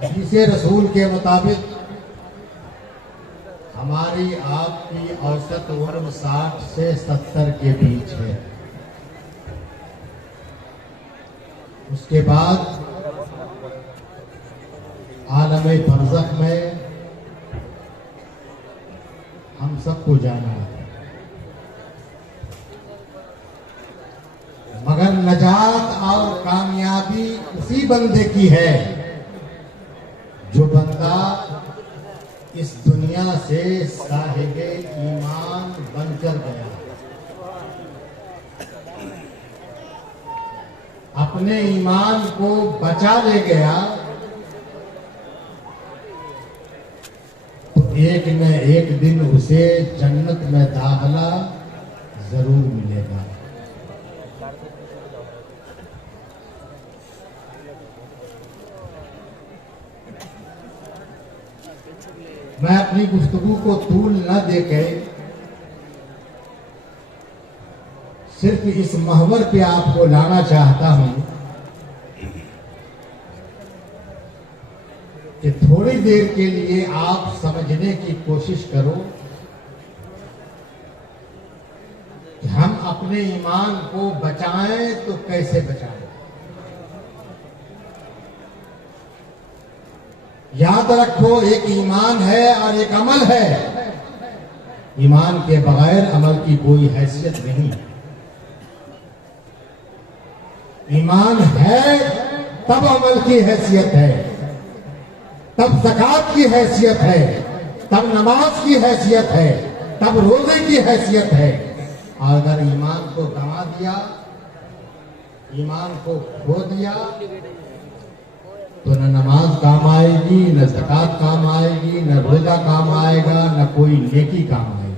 हदीसे रसूल के मुताबिक हमारी आपकी औसत उम्र 60 से 70 के बीच है। उसके बाद आलम बरज़ख में हम सबको जाना है, मगर नजात और कामयाबी उसी बंदे की है जो बंदा इस दुनिया से साहिबे ईमान बनकर गया, अपने ईमान को बचा ले गया, तो एक न एक दिन उसे जन्नत में दाखिला जरूर मिलेगा। मैं अपनी गुफ्तगू को तूल न देके सिर्फ इस महवर पे आपको लाना चाहता हूं कि थोड़ी देर के लिए आप समझने की कोशिश करो कि हम अपने ईमान को बचाएं तो कैसे बचाएं। याद रखो, एक ईमान है और एक अमल है। ईमान के बगैर अमल की कोई हैसियत नहीं। ईमान है तब अमल की हैसियत है, तब ज़कात की हैसियत है, तब नमाज की हैसियत है, तब रोजे की हैसियत है। और अगर ईमान को गंवा दिया, ईमान को खो दिया, तो न नमाज काम आएगी, न ज़कात काम आएगी, न रोजा काम आएगा, न कोई नेकी काम आएगी।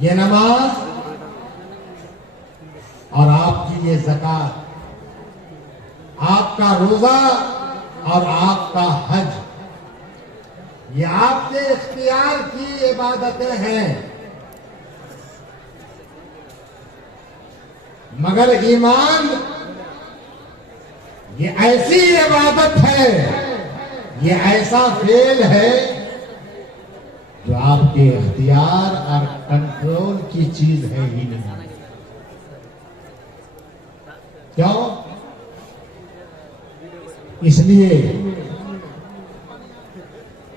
ये नमाज और आपकी ये ज़कात, आपका रोजा और आपका हज, ये आपके इख्तियार की इबादतें हैं। मगर ईमान ये ऐसी इबादत है, ये ऐसा फेल है जो आपके इख्तियार और कंट्रोल की चीज है ही नहीं। क्यों? इसलिए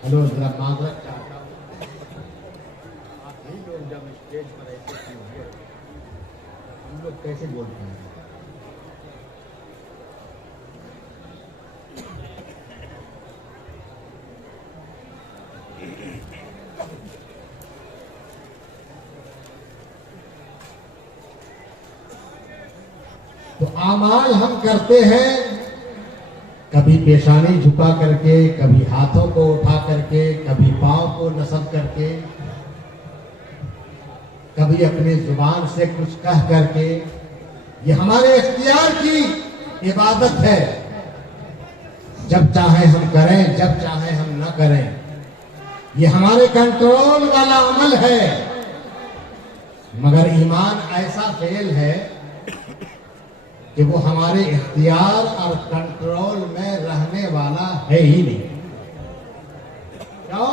हेलो, जरा माजरत चाहता हूं, आप ही लोग जब स्टेज पर ऐसे क्यों हैं, हम लोग कैसे बोलते हैं? तो आमाल हम करते हैं, कभी पेशानी झुका करके, कभी हाथों को उठा करके, कभी पांव को नसब करके, कभी अपनी जुबान से कुछ कह करके। ये हमारे इख्तियार की इबादत है। जब चाहे हम करें, जब चाहे हम न करें। ये हमारे कंट्रोल वाला अमल है। मगर ईमान ऐसा फेल है कि वो हमारे इख्तियार और कंट्रोल में रहने वाला है ही नहीं। क्यों?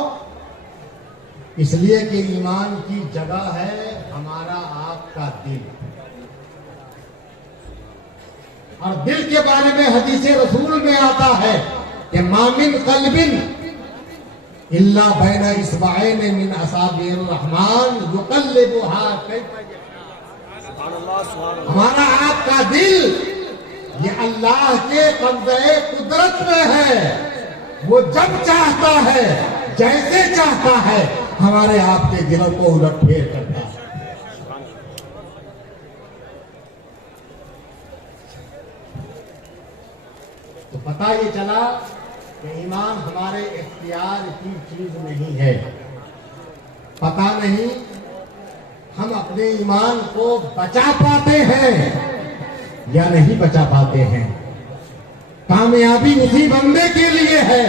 इसलिए कि ईमान की जगह है हमारा आपका दिल। और दिल के बारे में हदीसे रसूल में आता है कि मामिन कल्बिन इल्ला बैना इस्बाइन मिन असाबिर रहमान युकल्लिबुहा कैफा यशा। हमारा आपका दिल ये अल्लाह के कब्ज़े कुदरत में है। वो जब चाहता है, जैसे चाहता है, हमारे आपके दिलों को उलटफेर करता है। तो पता ये चला कि ईमान हमारे इख्तियार की चीज नहीं है। पता नहीं हम अपने ईमान को बचा पाते हैं या नहीं बचा पाते हैं। कामयाबी उसी बंदे के लिए है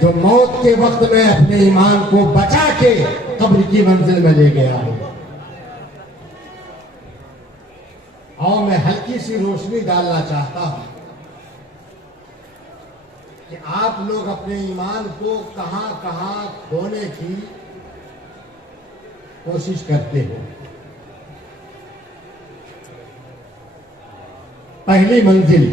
जो मौत के वक्त में अपने ईमान को बचा के कब्र की मंजिल में ले गया हो। और मैं हल्की सी रोशनी डालना चाहता हूं कि आप लोग अपने ईमान को कहां कहां खोने की कोशिश करते हो। पहली मंजिल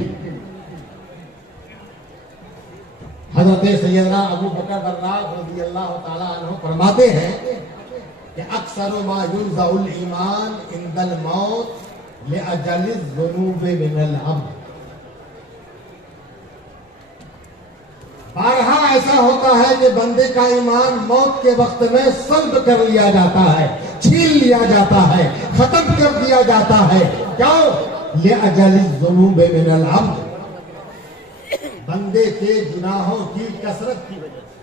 हजरत सैयदना अबू बकर रज़ियल्लाहु ताला अन्हु फरमाते हैं कि अक्सर मा युज़उल ईमान इंदल मौत लिअजलिज़ ज़ुनूब मिनल अब्द। बारहा ऐसा होता है कि बंदे का ईमान मौत के वक्त में सल्ब कर लिया जाता है, छीन लिया जाता है, खत्म कर दिया जाता है। क्यों? लिअजलिज़ ज़ुनूब मिनल अब्द, बंदे के गुनाहों की कसरत की वजह से।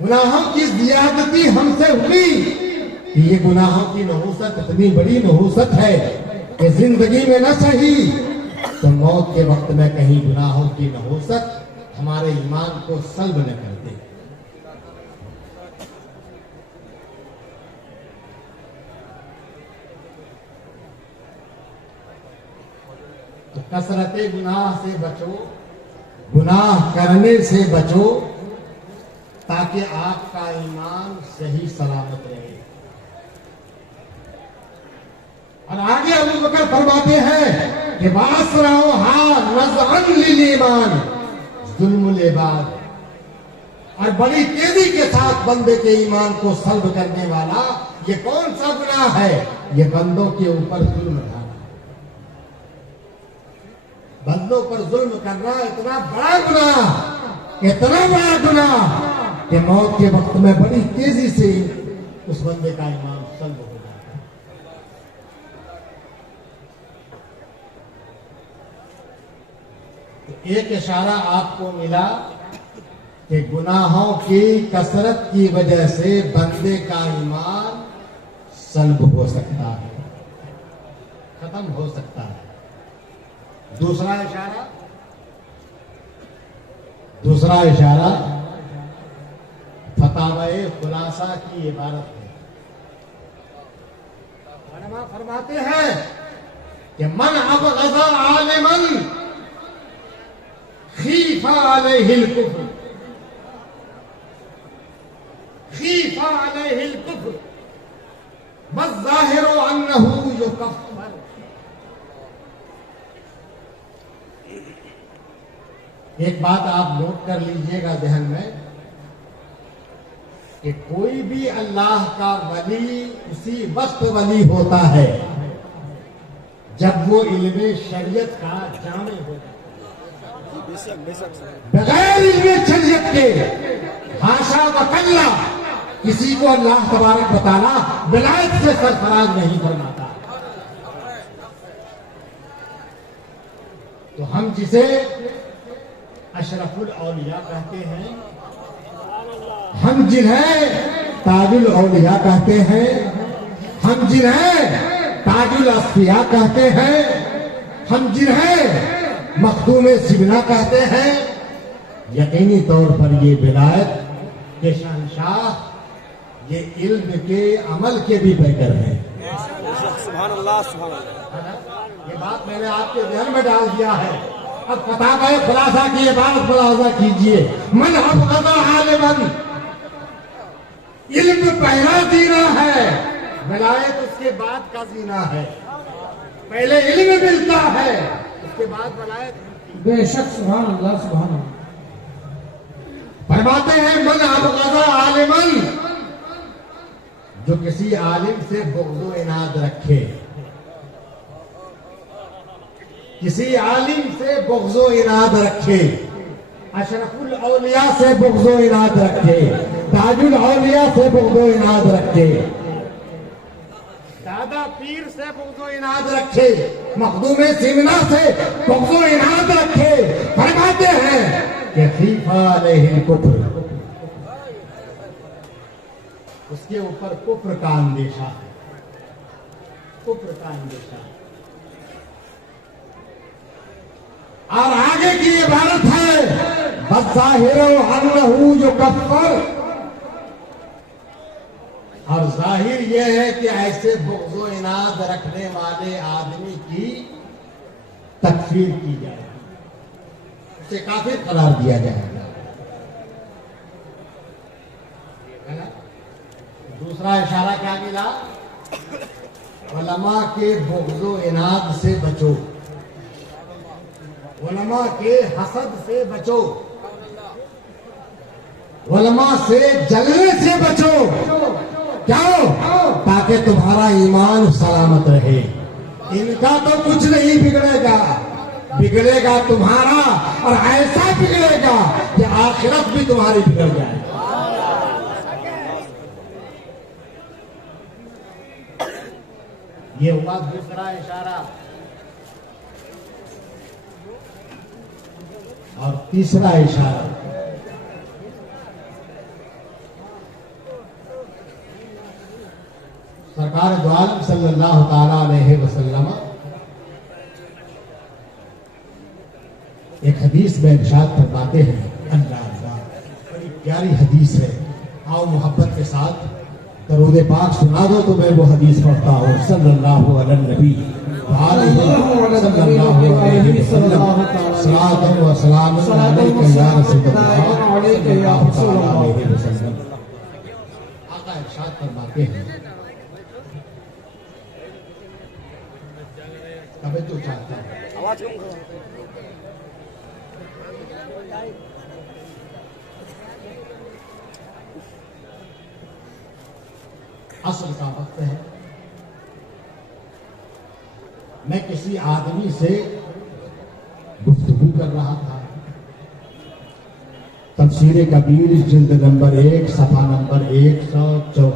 गुनाहों की ज़ियादती हमसे हुई कि ये गुनाहों की नहूसत इतनी बड़ी नहूसत है कि जिंदगी में न सही तो मौत के वक्त में कहीं गुनाहों की नहूसत हमारे ईमान को सल्ब न कर दे। तो कसरते गुनाह से बचो, गुनाह करने से बचो, ताकि आपका ईमान सही सलामत रहे। और आगे अबू बकर फरमाते हैं कि वासराओ हा नज़अन लिल ईमान ज़ुल्मुल इबाद, और बड़ी तेजी के साथ बंदे के ईमान को सल्ब करने वाला ये कौन सा गुनाह है? ये बंदों के ऊपर जुल्म ढाना। बंदों पर जुल्म करना इतना बड़ा गुनाह, इतना बड़ा गुनाह कि मौत के वक्त में बड़ी तेजी से उस बंदे का ईमान सल्ब हो जाता है। तो एक इशारा आपको मिला कि गुनाहों की कसरत की वजह से बंदे का ईमान सल्ब हो सकता है, खत्म हो सकता है। दूसरा इशारा फतावाए खुलासा की इबारत है। उलमा फरमाते हैं कि मन अबग़ज़ा आलिमन खीफा अलैहिल कुफ्र, खीफा अलैहिल कुफ्र वज़्ज़ाहिरु अन्नहु युकफ़्फ़र। एक बात आप नोट कर लीजिएगा ध्यान में कि कोई भी अल्लाह का वली उसी वक्त वली होता है जब वो इल्मे शरीयत का जामे हो जाता है। बगैर इल्मे शरीयत के हाशा वकल्ला किसी को अल्लाह तबारक व तआला विलायत से सरफराज नहीं फरमाता। तो हम जिसे अशरफुल औलिया कहते हैं, हम जिन्हें ताजुल औलिया कहते हैं, हम जिन्हें ताजुल अस्फिया कहते हैं, हम जिन्हें मखदूम सिबना कहते हैं, यकीनी तौर पर ये विलायत के शहंशाह, ये इल्म के अमल के भी पैकर हैं। सुभान अल्लाह, सुभान अल्लाह। ये बात मैंने आपके ध्यान में डाल दिया है। अब फतावाए खुलासा की इबारत मुलाहजा कीजिए। मन अबग़ज़ा आलिमन, इल्म पहला जीना है, विलायत उसके बाद का जीना है। पहले इल्म मिलता है, उसके बाद विलायत। बेशक, सुभान अल्लाह, सुभान अल्लाह। फरमाते हैं मन अबग़ज़ा आलिमन, जो किसी आलिम से बुग़्ज़ो इनाद रखे, किसी आलिम से बुग़्ज़ो इनाद रखे, अशरफुल औलिया से बुग़्ज़ो इनाद रखे, ताजुल औलिया से बुग़्ज़ो इनाद रखे, दादा पीर से बुग़्ज़ो इनाद रखे, मखदूम सिमना से बुग़्ज़ो इनाद रखे। फरमाते हैं कि खीफा अलैहिल कुफ्र, उसके ऊपर कुफ्र का अंदेशा है, कुफ्र का अंदेशा है। और आगे की इबारत है वज़्ज़ाहिरु अन्नहु युकफ़्फ़र, और जाहिर यह है कि ऐसे बुग़्ज़ो इनाद रखने वाले आदमी की तकफीर की जाएगी। उसे काफिर करार दिया जाएगा। है ना? दूसरा इशारा क्या मिला? उलमा के बुग़्ज़ो इनाद से बचो, उलमा के हसद से बचो, उलमा से जलने से बचो। क्यों? ताकि तुम्हारा ईमान सलामत रहे। इनका तो कुछ नहीं बिगड़ेगा, बिगड़ेगा तुम्हारा, और ऐसा बिगड़ेगा कि आखिरत भी तुम्हारी बिगड़ जाए। ये हुआ दूसरा इशारा। और तीसरा इशारा, सरकार दो आलम सल्लल्लाहु ताला अलैहि वसल्लम एक हदीस में इरशाद फरमाते हैं, अल्लाह अल्लाह, बड़ी प्यारी हदीस है। आओ मोहब्बत के साथ दरूद पाक सुना दो तो मैं वो हदीस पढ़ता हूँ। सल्लल्लाहु अलैहि नबी सल्लल्लाहु अलैहि वसल्लम सलातन व सलाम अलैका या रसूलल्लाह सल्लल्लाहु अलैहि वसल्लम। आका इरशाद फरमाते हैं, तवज्जो चाहता है, आवाज कम करो। असर का वक्त है। मैं किसी आदमी से गुफ्तगू कर रहा था। तफसीर कबीर जिल्द नंबर 1 सफा नंबर 104।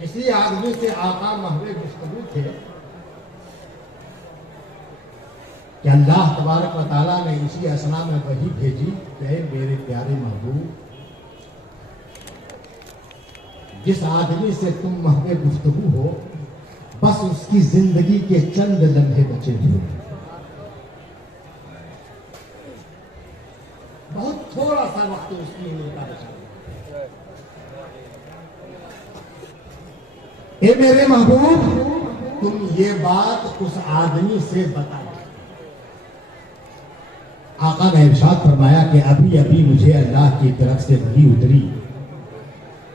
किसी आदमी से आका महवे गुफ्तगू थे कि अल्लाह तबारक व तआला ने इसी असना में वही भेजी कि मेरे प्यारे महबूब, जिस आदमी से तुम महवे गुफ्तगू हो, बस उसकी जिंदगी के चंद लम्हे बचे हुए, बहुत थोड़ा सा वक्त उसकी उम्र का बचा। ए मेरे महबूब, तुम ये बात उस आदमी से बताओ। आका ने इरशाद फरमाया कि अभी अभी मुझे अल्लाह की तरफ से वही उतरी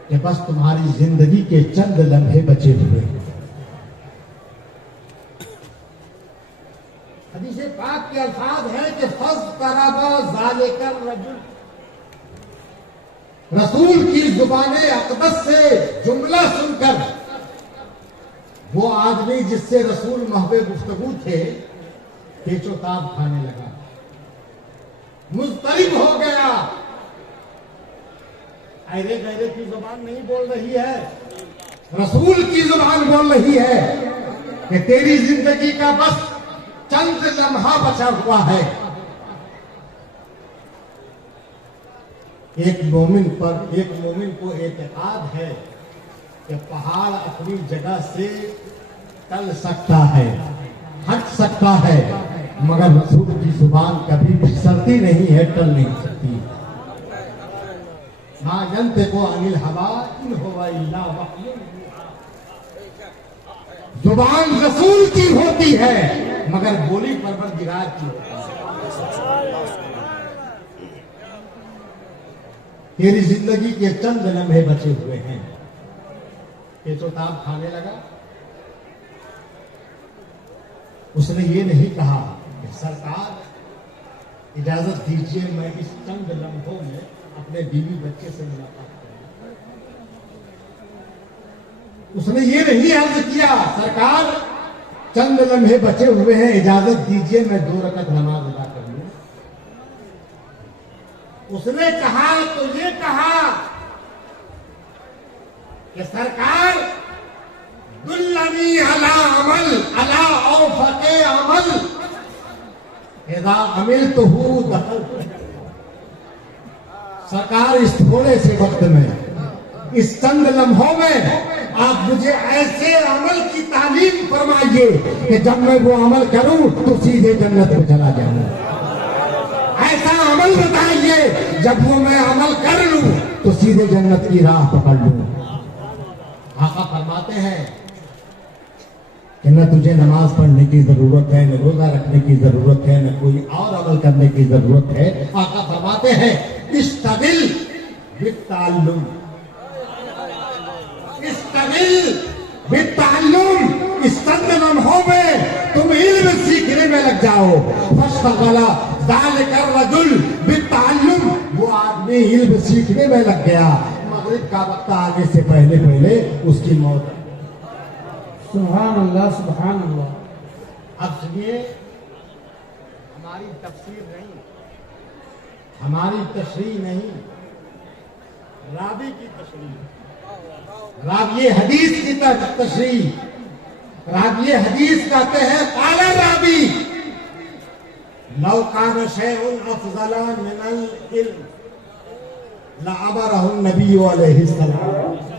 कि बस तुम्हारी जिंदगी के चंद लम्हे बचे हुए। हदीस पाक के अल्फाज है कि फज़्तरबा ज़ालिकल रजुल, रसूल की जुबाने अक़दस से जुमला सुनकर वो आदमी जिससे रसूल महवे गुफ्तगू थे पेचोताब खाने लगा, मुज़तरिब हो गया। अरे गहरे की जुबान नहीं बोल रही है, रसूल की जुबान बोल रही है कि तेरी जिंदगी का बस चंद लम्हा बचा हुआ है। एक मोमिन को एतकाद है कि पहाड़ अपनी जगह से टल सकता है, हट सकता है, मगर रसूल की जुबान कभी फिसलती नहीं है, टल नहीं सकती। मा यंतिक़ु अनिल हवा इन हुवा इल्ला वह्युन यूहा। जुबान रसूल की होती है मगर बोली परवरदिगार की होती है। तेरी जिंदगी के चंद लम्हे बचे हुए हैं। पेचोताब खाने लगा। उसने ये नहीं कहा कि सरकार इजाजत दीजिए मैं इस चंद लम्हों में अपने बीवी बच्चे से मुलाकात करूं। उसने ये नहीं अर्ज किया सरकार चंद लम्हे बचे हुए हैं, इजाजत दीजिए मैं 2 रकअत नमाज अदा कर लूं। उसने कहा तो ये कहा कि सरकार दुल्लनी अला अमल अला औफके अमल इज़ा अमिलतहु दखल। सरकार इस थोड़े से वक्त में, इस चंद लम्हों में आप मुझे ऐसे अमल की तालीम फरमाइए कि जब मैं वो अमल करूं तो सीधे जन्नत में चला जाऊं। ऐसा अमल बताइए जब वो मैं अमल कर लूं तो सीधे जन्नत की राह पकड़ लूं। आका फरमाते हैं कि न तुझे नमाज पढ़ने की जरूरत है, न रोजा रखने की जरूरत है, न कोई और अमल करने की जरूरत है। आका फरमाते हैं इस्तगिल बित्ताल्लुम, इस्तगिल बित्ताल्लुम, इस चंद लम्हों में तुम इल्म सीखने में लग जाओ। फस्तगला ज़ालिका रजुल बित्ताल्लुम, वो आदमी इल्म सीखने में लग गया। मगरिब का वक्त आगे से पहले पहले उसकी मौत। सुभान अल्लाह, सुभान अल्लाह। अब सुनिए, हमारी तफसीर नहीं, हमारी तशरीह नहीं, रावी की तशरीह, रावी हदीस की तशरीह। रावी हदीस कहते हैं काला रावी लौ कान शैउन अफज़ला मिनल इल्म लअमरहु नबी अलैहि सलाम।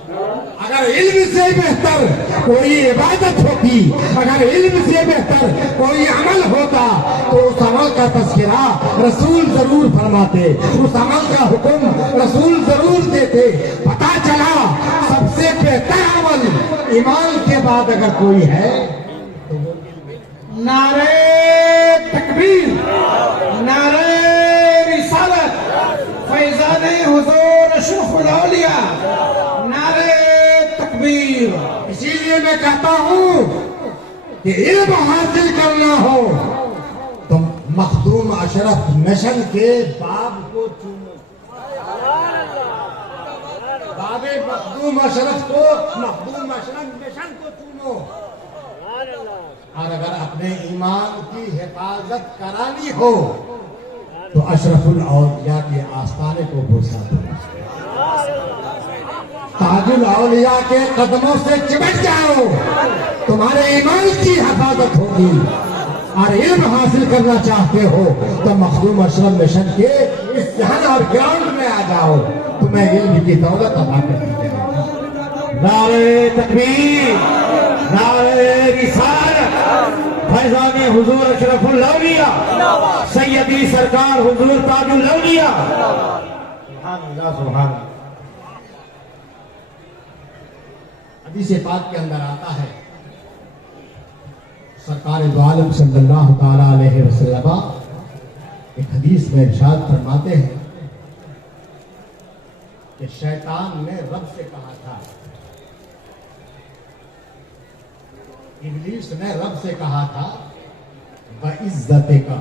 अगर इल्म से बेहतर कोई इबादत होती, अगर इल्म से बेहतर कोई अमल होता तो उस अमल का तस्करा रसूल जरूर फरमाते, उस अमल का हुक्म रसूल जरूर देते। पता चला सबसे बेहतर अमल ईमान के बाद अगर कोई है तो वो नारे तकबीर, नारे रिसालत, फैज़ाने हुजूर अशरफुल औलिया, नारे तकबीर। इसीलिए मैं कहता हूं कि इल्म हासिल करना हो तो मखदूम अशरफ मिशन के बाब को चूमो, बाबे मखदूम अशरफ को, मखदूम अशरफ मिशन को चूमो। और अगर अपने ईमान की हिफाजत करानी हो तो अशरफुल औलिया के आस्थाने को बोसा दो, ताजुल औलिया के कदमों से चिपट जाओ, तुम्हारे ईमान की हिफाजत होगी। और इल्म हासिल करना चाहते हो तो मखदूम अशरफ मिशन के इस जहान और ग्राउंड में आ जाओ, तुम्हें इल्म की दौलत अता कर दी जाएगी। नारे तकबीर, नारे रिसालत, फैज़ाने हुजूर अशरफुल औलिया, सैयदी सरकार हुजूर ताजुल औलिया। सुभान अल्लाह, सुभान अल्लाह। हदीस पाक के अंदर आता है, सरकार दो आलम सल्लल्लाहु ताला अलैहि वसल्लम एक हदीस में इरशाद फरमाते हैं कि शैतान ने रब से कहा था, इब्लीस ने रब से कहा था बइज्जते का,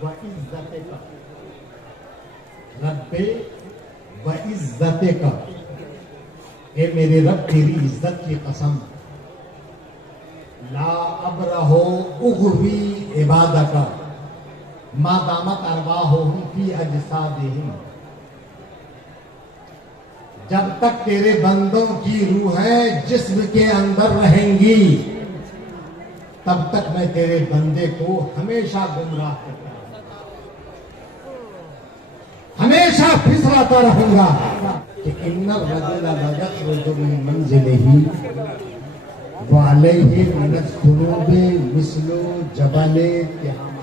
बइज्जते का, रब्बे बइज्जते का, ए मेरे रब तेरी इज्जत की कसम, ला अबरहो उगवी इबादका मा दामत अरवाहुम फी अजसादिहिम, जब तक तेरे बंदों की रूहें जिस्म के अंदर रहेंगी तब तक मैं तेरे बंदे को हमेशा गुमराह करता रहूंगा, हमेशा फिसलाता रहूंगा कि इन्नर रजुल लयखरुजु मिन मंजिलिही व अलैहि मिनज जुनूबि मिस्लु जबले तिहामा।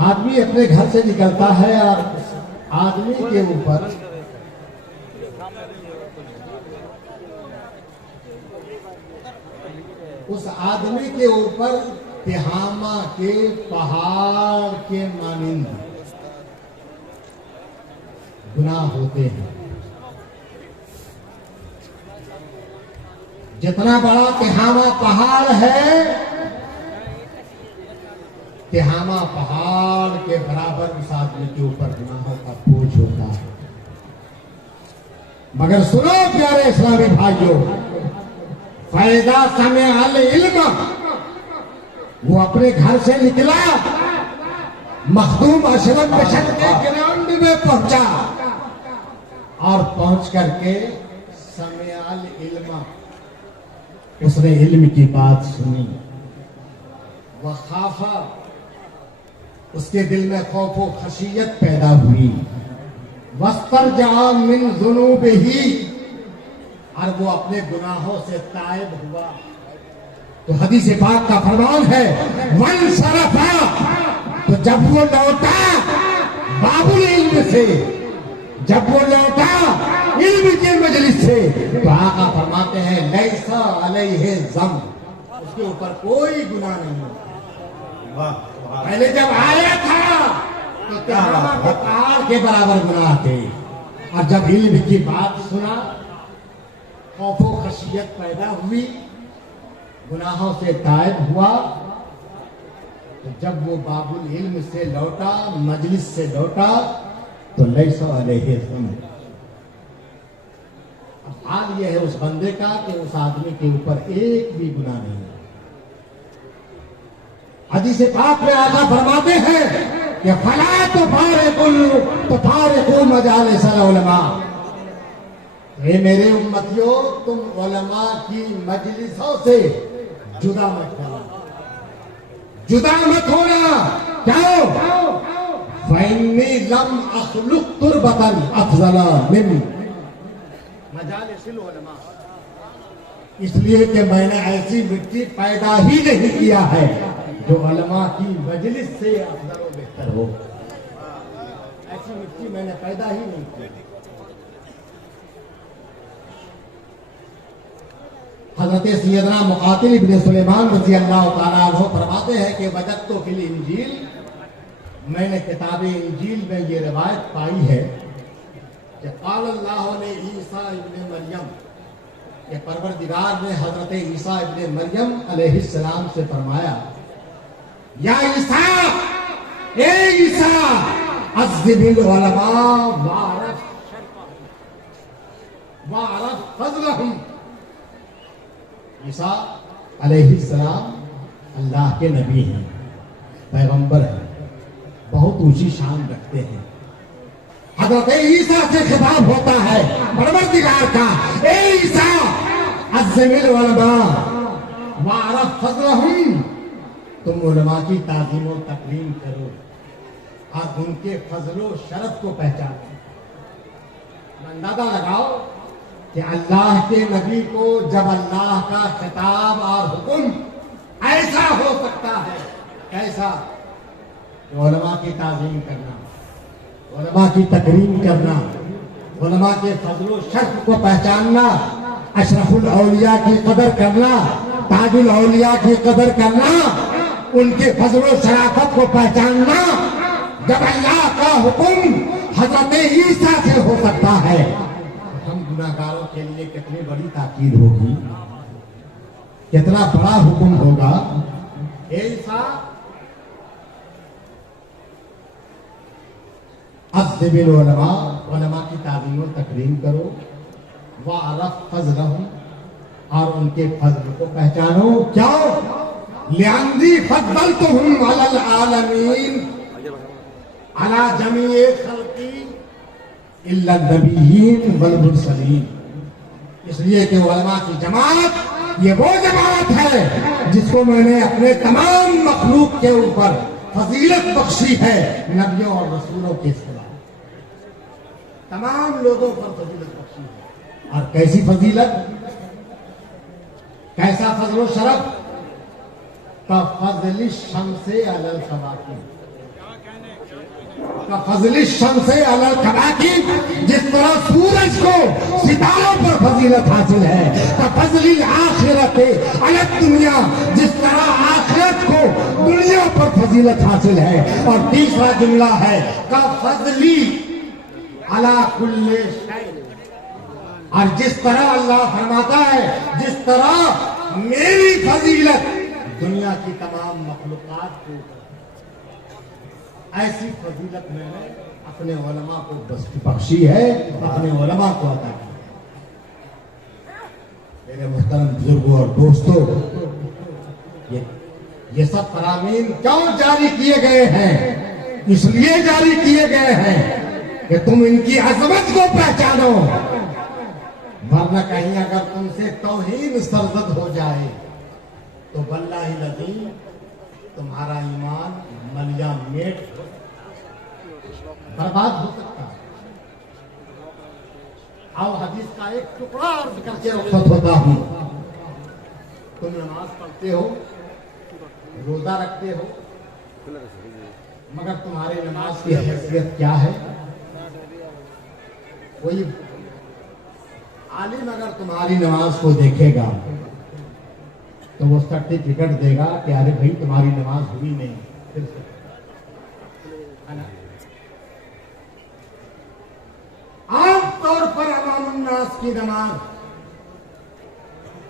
आदमी अपने घर से निकलता है और आदमी के ऊपर उस आदमी के ऊपर तिहामा के पहाड़ के मानिंद गुनाह होते हैं। जितना बड़ा तिहामा पहाड़ है, तिहामा पहाड़ के बराबर उस आदमी के ऊपर गुनाहों का बोझ होता है। मगर सुनो प्यारे इस्लामी भाइयों, फैज़ा समय अल इल्म, वो अपने घर से निकला, मखदूम अशरफ मिशन के ग्राउंड में पहुंचा और पहुंच करके समय अल इल्म, उसने इल्म की बात सुनी। वह खाफा, उसके दिल में खौफ व खशियत पैदा हुई। वस्तरजा मिन जुनूबिही, और वो अपने गुनाहों से ताइब हुआ। तो हदीस पाक का फरमान है वन सरफा, तो जब वो लौटा बाबुल इल्म से, जब वो लौटा इल्म के मजलिस से, तो आका फरमाते हैं लैसा अलैहि ज़म, उसके ऊपर कोई गुनाह नहीं है। पहले जब आया था तो तिहामा के पहाड़ के बराबर गुनाह थे, और जब इल्म की बात सुना, खौफो खशियत पैदा हुई, गुनाहों से तायब हुआ, तो जब वो बाबुल इल्म से लौटा, मजलिस से लौटा, तो लैसा अलैहि ज़म। अब हाल यह है उस बंदे का कि उस आदमी के ऊपर एक भी गुनाह नहीं है। हदीस पाक में आका फरमाते हैं कि फला तो फारिकुल मजालिसल उलमा, हे मेरे उम्मतियों, तुम उलमा की मजलिसों से जुदा मत होना, जुदा मत होना। क्यों? फइन्नी लम अखलुक तुरबतन अफजला मिन मजालिसिल उलमा, इसलिए कि मैंने ऐसी मिट्टी पैदा ही नहीं किया है जो उलमा की मजलिस से अफजल व बेहतर हो। ऐसी मिट्टी मैंने पैदा ही नहीं की। हजरत सैयदना मुकातिल इब्न सुलेमान रज़ी अल्लाह तआला अन्हु फरमाते हैं कि वजदतु फिल इंजील, मैंने किताब इंजील में ये रिवायत पाई है कि क़ाल अल्लाह ने ईसा इब्न मरियम, कि परवरदिगार ने हजरत ईसा इब्न मरियम अलैहिस्सलाम से फरमाया, या ईसा, ए ईसा, अज़्ज़िबिल उलमा वारफ फज़लहुम। ईसा अलैहिस्सलाम अल्लाह के नबी हैं, पैगंबर हैं, बहुत ऊंची शान रखते हैं। हज़रत ईसा से खिताब होता है परवरदिगार का, ए ईसा, अज़्ज़िबिल उलमा वारफ फज़लहुम, तुम उलमा की ताज़ीम और तकरीम करो और उनके फजलो शरफ को पहचानो। अंदाजा लगाओ कि अल्लाह के नबी को जब अल्लाह का खिताब और हुक्म ऐसा हो सकता है, कैसा? उलमा की ताज़ीम करना, उलमा की तकरीम करना, उलमा के फजलो शरफ को पहचानना, अशरफुल औलिया की कदर करना, ताजुल औलिया की कदर करना, उनके फजलो शराफत को पहचानना। जब अल्लाह का हुक्म हजरत ईसा से हो सकता है, हम गुनाहगारों के लिए कितनी बड़ी ताकीद होगी, कितना बड़ा हुक्म होगा। ए ईसा, अज़्ज़िबिल उलमा, उलमा की ताज़ीम और तकरीम करो, वारफ फज़लहुम, और उनके फजल को पहचानो। क्यों? लिअन्नी फद्दलतुहुम अलल आलमीन अला जमीए खल्की इल्ला नबिय्यीन वल मुरसलीन, इसलिए कि उलमा की जमात ये वो जमात है जिसको मैंने अपने तमाम मखलूक के ऊपर फजीलत बख्शी है, नबियों और रसूलों के सिवा तमाम लोगों पर फजीलत बख्शी है। और कैसी फजीलत, कैसा फजल शरफ? फजल शम्से अलल कवाकिब, फजल शम्से अलल कवाकिब, जिस तरह सूरज को सितारों पर फजीलत हासिल है, फजल आखिरत अलल दुनिया, जिस तरह आखिरत को दुनिया पर फजीलत हासिल है। और तीसरा जुमला है का फजली अला कुल्ले शै, और जिस तरह अल्लाह फरमाता है, जिस तरह मेरी फजीलत दुनिया की तमाम मखलूकात को, ऐसी फजीलत मैंने अपने उलमा को बख्शी है, अपने उलमा को अता की है। मेरे मुहतरम बुजुर्गों और दोस्तों, ये सब फरामीन क्यों जारी किए गए हैं? इसलिए जारी किए गए हैं कि तुम इनकी अजमत को पहचानो, वरना कहीं अगर तुमसे तौहीन सरजद हो जाए तो वल्लाहि लज़ीम तुम्हारा ईमान मलिया मेट बर्बाद हो सकता है। आओ हदीस का एक टुकड़ा अर्ज करके रुखसत होता हूं। तुम नमाज पढ़ते हो, रोजा रखते हो, मगर तुम्हारी नमाज की हैसियत क्या है? कोई आलिम अगर तुम्हारी नमाज को देखेगा तो वो सर्टिफिकेट देगा कि अरे भाई तुम्हारी नमाज हुई नहीं, फिर से है ना। आमतौर पर अवामुन्नास की नमाज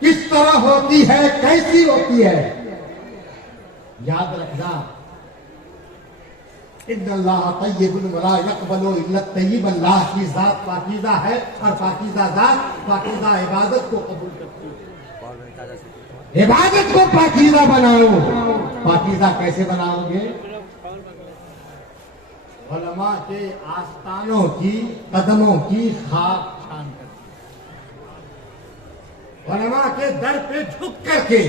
किस तरह होती है, कैसी होती है, याद रखना। इन्नल्लाह तय्यबुन वला यक़बलु इल्ला तय्यब। अल्लाह की जात पाकीज़ा है और पाकीज़ा जात पाकीज़ा इबादत को कबूल करती है। इबादत को पाकीज़ा बनाओ। पाकीज़ा कैसे बनाओगे? उलमा के आस्थानों की कदमों की खाक छान कर, उलमा के दर पे झुक करके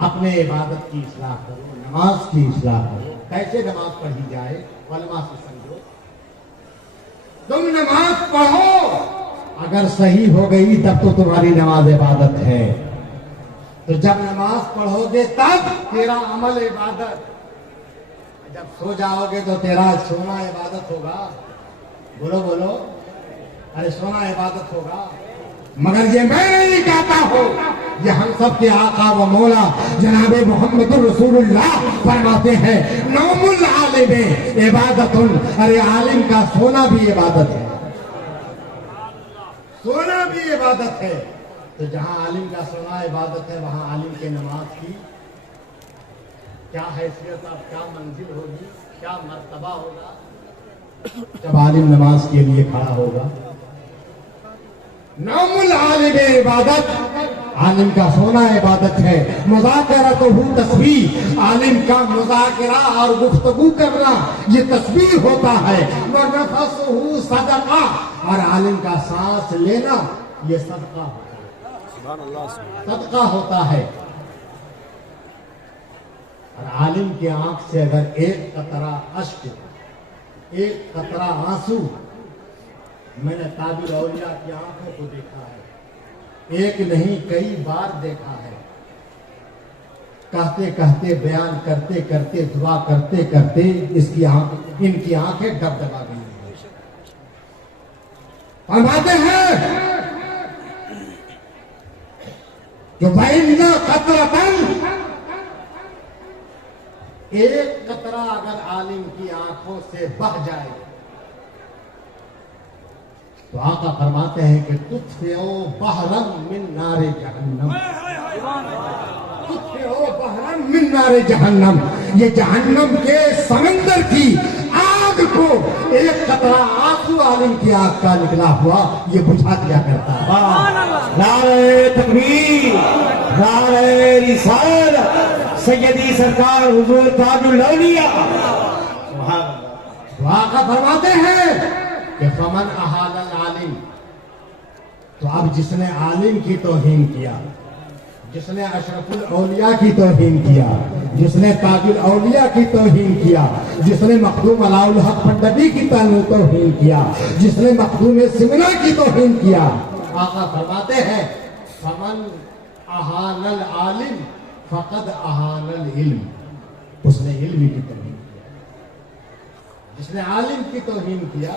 अपने इबादत की इस्लाह करो, नमाज की इस्लाह करो। कैसे नमाज पढ़ी जाए, उलमा से समझो। तुम नमाज पढ़ो, अगर सही हो गई तब तो तुम्हारी नमाज इबादत है। तो जब नमाज पढ़ोगे तब तेरा अमल इबादत, जब सो जाओगे तो तेरा सोना इबादत होगा। बोलो बोलो, अरे सोना इबादत होगा। मगर ये मैं नहीं कहता हूं, ये हम सब के आका व मौला जनाब मोहम्मद रसूलुल्लाह फरमाते हैं, नौमुल आलिम इबादतुन। अरे आलिम का सोना भी इबादत है, सोना भी इबादत है। तो जहां आलिम का सोना इबादत है, वहां आलिम के नमाज की क्या हैसियत और क्या मंजिल होगी, क्या मर्तबा होगा जब आलिम नमाज के लिए खड़ा होगा। नौमुल आलिम इबादत, आलिम का सोना इबादत है। मुज़ाकरतुहु तस्बीह, आलिम का मुज़ाकरा और गुफ्तगू करना ये तस्बीह होता है। वनफ़सुहु सदका, और आलिम का सांस लेना ये सदका होता है, सदका होता है। और आलिम की आंख से अगर एक कतरा अश्क, एक कतरा आंसू, मैंने ताबिर औलिया की आंखों को देखा है, एक नहीं कई बार देखा है। कहते कहते, बयान करते करते, दुआ करते करते इनकी आंखें डबडबा गई। फरमाते हैं कि वइन्ना कतरतन, एक कतरा अगर आलिम की आंखों से बह जाए तो आका फरमाते हैं कि तुत्फिउ बहरम मिन नारे जहन्नम, तुत्फिउ बहरम मिन नारे जहन्नम। ये जहन्नम के समंदर की आग को एक कतरा आंसू आलिम की आंख का निकला हुआ ये बुझा दिया करता है। नारे तकबीर, नारे रिसालत, सैयदी सरकार हुजूर ताजुल औलिया। तो आका फरमाते हैं कि फमन अहालल आलिम, तो अब जिसने आलिम की तौहीन किया, जिसने अशरफुल औलिया की तौहीन किया, जिसने ताजुल औलिया की तौहीन किया, जिसने मखदूम अलाउल हक पंडवी की तौहीन किया, जिसने मखदूम सिमना की तौहीन किया, आका फरमाते हैं फमन अहानल आलिम फकद अहानल इल्म, उसने इल्म की तौहीन किया। जिसने आलिम की तौहीन किया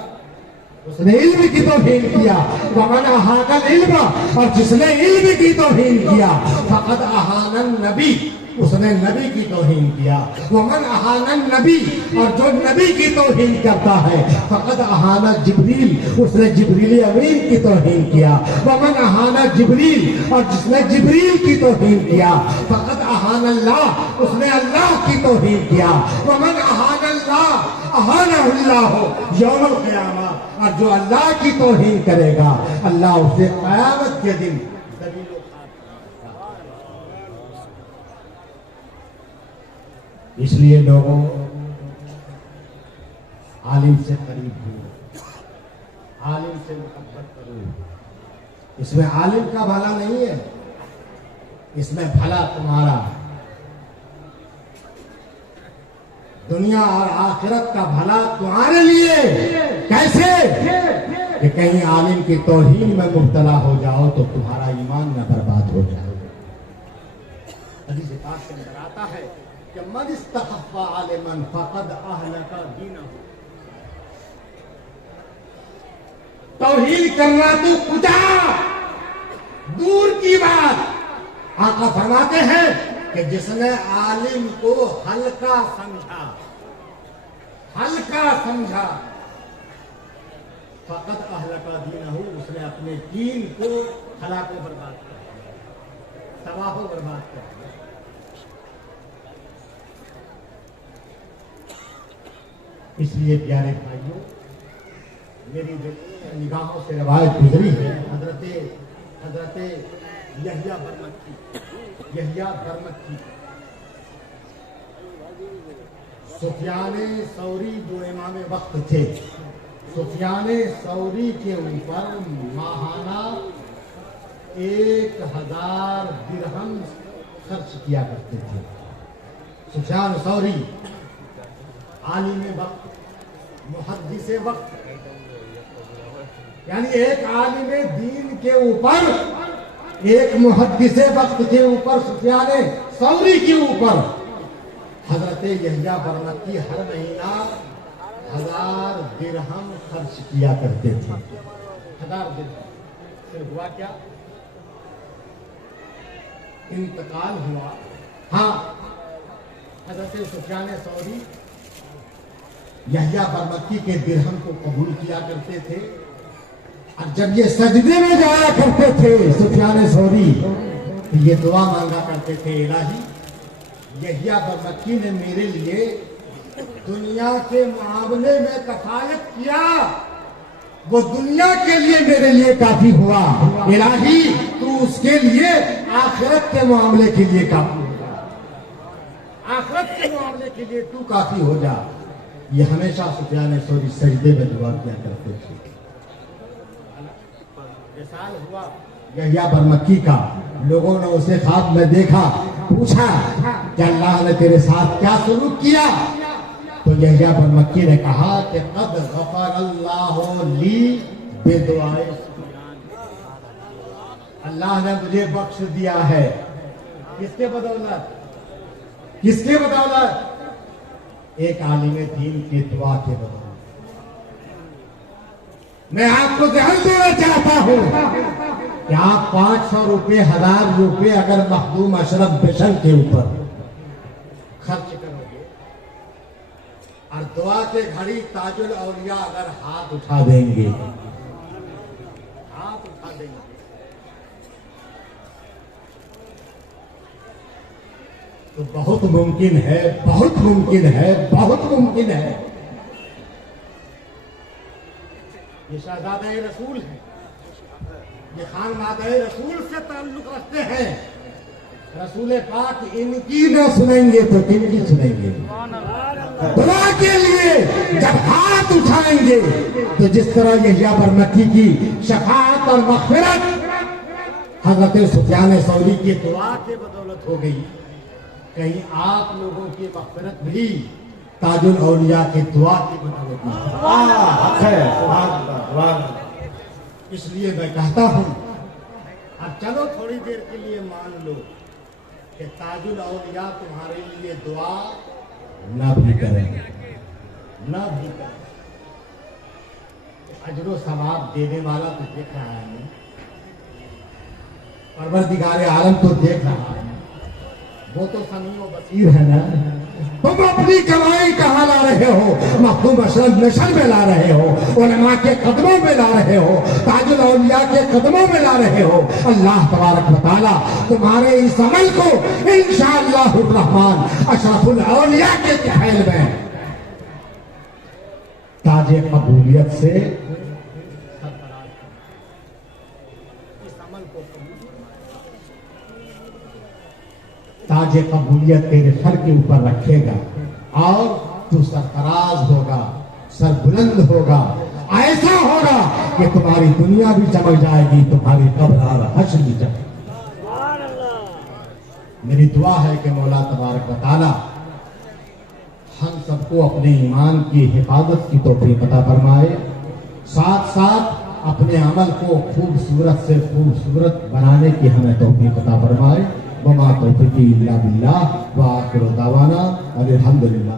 उसने इल्म की तौहीन किया। वमन अहानल इल्म, और जिसने इल्म की तौहीन किया फकद अहानन नबी, उसने नबी की तौहीन किया। वमन अहानन नबी, और जो नबी की तौहीन करता है फकद अहाना जिब्रील, उसने जिब्रील अमीन की तौहीन किया। वमन अहाना जिब्रील, और जिसने जिब्रील की तौहीन किया फकद अहानल्लाह, उसने अल्लाह की तौहीन किया। वमन अहानल्लाह अहानहुल्लाह यौमुल क़ियामा, और जो अल्लाह की तौहीन करेगा अल्लाह उसे क़यामत के दिन दलील खाक। इसलिए लोगों, आलिम से करीब हो, आलिम से मोहब्बत करो। इसमें आलिम का भला नहीं है, इसमें भला तुम्हारा, दुनिया और आखिरत का भला तुम्हारे लिए। कैसे? कि कहीं आलिम की तौहीन में मुब्तला हो जाओ तो तुम्हारा ईमान न बर्बाद हो जाए। हदीस पाक के अंदर आता है कि मन इस्तखफ़ा आलिमन फक़द अहलका दीनहु, तौहीद करना तो कुचा दूर की बात। आका फरमाते हैं कि जिसने आलिम को हल्का समझा फकत अहलका दीनहू, उसने अपने दीन को हलाको बर्बाद कर दिया, तबाहो बर्बाद कर दिया। इसलिए प्यारे भाइयों, मेरी निगाहों से रवायत गुजरी है हजरत यहिया बरमक्की सुफियाने सौरी जो इमाम वक्त थे, सुफियाने सौरी के ऊपर माहाना 1000 दिरहम खर्च किया करते थे। सुफियान सौरी आलिम वक्त, मुहद्दिस वक्त, यानी एक आलिम दीन के ऊपर, एक मुहद्दिस वक्त के ऊपर, सुफियाने सौरी के ऊपर हजरत यहिया बरमक्की हर महीना 1000 दिरहम खर्च किया करते थे। 1000 दिरहम। फिर हुआ क्या? इंतकाल हुआ। हाँ, हजरत सुफियान सौरी यहिया बरमक्की के दिरहम को कबूल किया करते थे, और जब ये सजदे में जाया करते थे सुफियान सौरी, तो ये दुआ मांगा करते थे, इलाही यहिया बरमक्की ने मेरे लिए दुनिया के मामले में कफायत किया, वो दुनिया के लिए मेरे लिए काफी हुआ, इलाही तू उसके लिए आखिरत के मामले के लिए काफी हो जा, आखिरत के मामले के लिए तू काफी हो जा। ये हमेशा सुफियान सौरी सजदे में दुआ किया करते थे। साल हुआ यहिया बरमक्की का, लोगों ने उसे ख्वाब में देखा, पूछा कि अल्लाह ने तेरे साथ क्या सलूक किया? तो यहिया बरमक्की ने कहा कि कद गफरल्लाहु ली बिदुआए सुफियान, अल्लाह ने मुझे बख्श दिया है। किसके बदौलत? किसके बदौलत? एक आलिम दीन की दुआ के बदौलत। मैं आपको ध्यान देना चाहता हूं कि आप 500 रुपये, 1000 रुपये अगर मखदूम अशरफ बेशर के ऊपर खर्च करोगे, और दुआ के घड़ी ताजुल औलिया अगर हाथ उठा देंगे, तो बहुत मुमकिन है, बहुत मुमकिन है, बहुत मुमकिन है, ये शहजादा रसूल है, ये खानवादा रसूल से ताल्लुक रखते हैं। रसूल पाक इनकी न सुनेंगे तो किनकी सुनेंगे? दुआ के लिए जब हाथ उठाएंगे तो जिस तरह यहिया बरमक्की की शफाअत और मग़फ़िरत हजरत सुफियान सौरी की दुआ के बदौलत हो गई, कहीं आप लोगों की मग़फ़िरत भी ताजुल औलिया की दुआ की बदौलत है। इसलिए मैं कहता हूं, अब चलो थोड़ी देर के लिए मान लो कि ताजुल औलिया तुम्हारे लिए दुआ न भी करें, न भी करें, अजरो सवाब देने वाला तो देख रहा है, परवरदिगार आलम तो देख रहा है, वो तो समीओ बसीर है ना। तुम अपनी कमाई कहाँ ला रहे हो? मखदूम अशरफ मिशन में ला रहे हो, उलमा के कदमों में ला रहे हो, ताजुल औलिया के कदमों में ला रहे हो। अल्लाह तबारक व तआला तुम्हारे इस अमल को इंशाअल्लाहुर रहमान अशरफुल औलिया के कहल में ताजे कबूलियत से ताजे कबूलियत तेरे सर के ऊपर रखेगा और तू सरफराज होगा, सर बुलंद होगा, ऐसा होगा कि तुम्हारी दुनिया भी चमक जाएगी, तुम्हारी कब्र और हश्र भी चमक। मेरी दुआ है कि मौला तबारक व तआला हम सबको अपने ईमान की हिफाजत की तौफीक अता फरमाए, साथ साथ अपने अमल को खूबसूरत से खूबसूरत बनाने की हमें तौफीक अता फरमाए। वमा तौफीकी इल्ला बिल्लाह व आखिरु दावाना अल्हम्दुलिल्लाह।